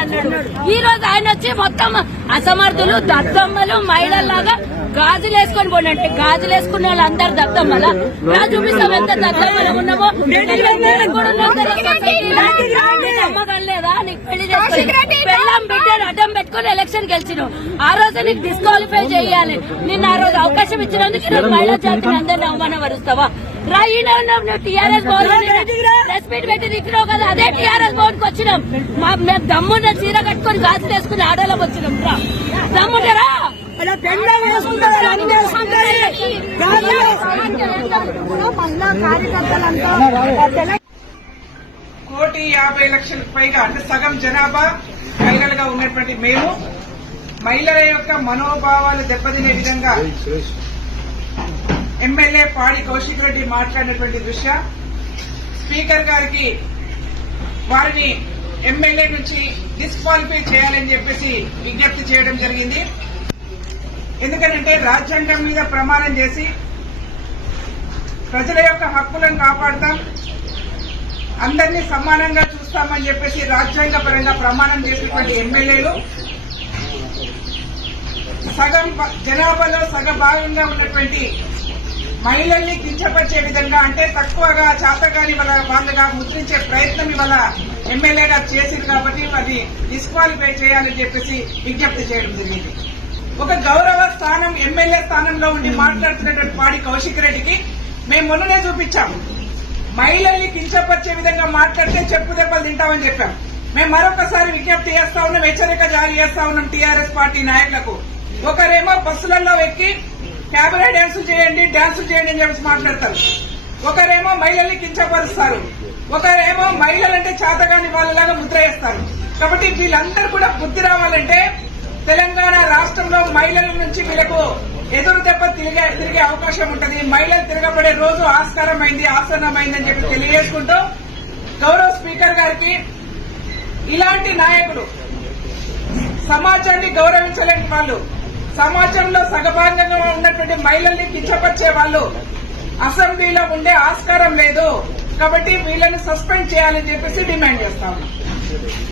అని అన్నాడు ఈ రోజు ఆయన వచ్చి మొత్తం అసమర్థులు దద్దమ్మలు మహిళల్లాగా గాజులు వేసుకొని పోనంటే గాజులు వేసుకున్న వాళ్ళు అందరు దద్దమ్మల రా చూపిస్తాం ఎంత దద్దమ్మలు ఉన్నామో లేదా నీకు పెళ్ళి చేసుకొని పెళ్ళాం బిడ్డను అడ్డం పెట్టుకుని ఎలక్షన్ గెలిచినావు ఆ రోజు నీకు డిస్క్వాలిఫై చేయాలి నిన్న ఆ రోజు అవకాశం ఇచ్చినందుకు మహిళా జాతిని అందరిని అవమానపరుస్తావా రా ఈయన ఉన్నాం నువ్వు టీఆర్ఎస్ భవన్ ప్రెస్ మీట్ పెట్టి తిట్టినావు కదా అదే టీఆర్ఎస్ భవన్కి వచ్చినాం. మా మేము దమ్మున్న చీర కట్టుకొని గాజులు వేసుకుని ఆడోళ్ళకి వచ్చినాం. రా. దమ్ముంటారా కోటి యాభై లక్షలకు పైగా అంటే సగం జనాభా మహిళలుగా ఉన్నటువంటి మేము మహిళల యొక్క మనోభావాలు దెబ్బతినే విధంగా ఎమ్మెల్యే పాడి కౌశిక్ రెడ్డి మాట్లాడినటువంటి దృశ్య. స్పీకర్ గారికి వారిని ఎమ్మెల్యే నుంచి డిస్క్వాలిఫై చేయాలని చెప్పేసి విజ్ఞప్తి చేయడం జరిగింది. ఎందుకంటే రాజ్యాంగం మీద ప్రమాణం చేసి ప్రజల యొక్క హక్కులను కాపాడతాం అందరినీ సమానంగా చూస్తామని చెప్పేసి రాజ్యాంగ పరంగా ప్రమాణం చేసినటువంటి ఎమ్మెల్యేలు. సగం జనాభాలో సగ భాగంగా ఉన్నటువంటి మహిళల్ని కించపరిచే విధంగా అంటే తక్కువగా చేతగాని వాళ్ళ వాళ్ళగా ముద్రించే ప్రయత్నం ఇవాళ ఎమ్మెల్యేగా చేసింది కాబట్టి అది డిస్క్వాలిఫై చేయాలని చెప్పేసి విజ్ఞప్తి చేయడం జరిగింది. ఒక గౌరవ స్థానం ఎమ్మెల్యే స్థానంలో ఉండి మాట్లాడుతున్నటువంటి పాడి కౌశిక్ రెడ్డికి మేము మొన్ననే చూపించాము. మహిళల్ని కించపరిచే విధంగా మాట్లాడితే చెప్పు దెబ్బలు తింటామని చెప్పాం. మేము మరొకసారి విజ్ఞప్తి చేస్తా ఉన్నాం హెచ్చరిక జారీ చేస్తా ఉన్నాం టీఆర్ఎస్ పార్టీ నాయకులకు. ఒకరేమో బస్సులలో ఎక్కి క్యాబరే డ్యాన్సులు చేయండి డ్యాన్సులు చేయండి అని చెప్పేసి మాట్లాడతారు. ఒకరేమో మహిళల్ని కించపరుస్తారు. ఒకరేమో మహిళలంటే చేతగాని వాళ్ళలాగా ముద్ర వేస్తారు. కాబట్టి వీళ్ళందరూ కూడా బుద్ధి రావాలంటే తెలంగాణ రాష్ట్రంలో మహిళల నుంచి వీళ్ళకు ఎదురు దెబ్బ తిరిగే తిరిగే అవకాశం ఉంటుంది. మహిళలు తిరగబడే రోజు ఆస్కారమైంది ఆసన్నమైంది అని చెప్పి తెలియజేసుకుంటూ గౌరవ స్పీకర్ గారికి ఇలాంటి నాయకులు సమాజాన్ని గౌరవించలేని వాళ్ళు సమాజంలో సగభాగంగా ఉన్నటువంటి మహిళల్ని కించపరిచే వాళ్ళు. అసెంబ్లీలో ఉండే ఆస్కారం లేదు. కాబట్టి వీళ్ళని సస్పెండ్ చేయాలని చెప్పేసి డిమాండ్ చేస్తా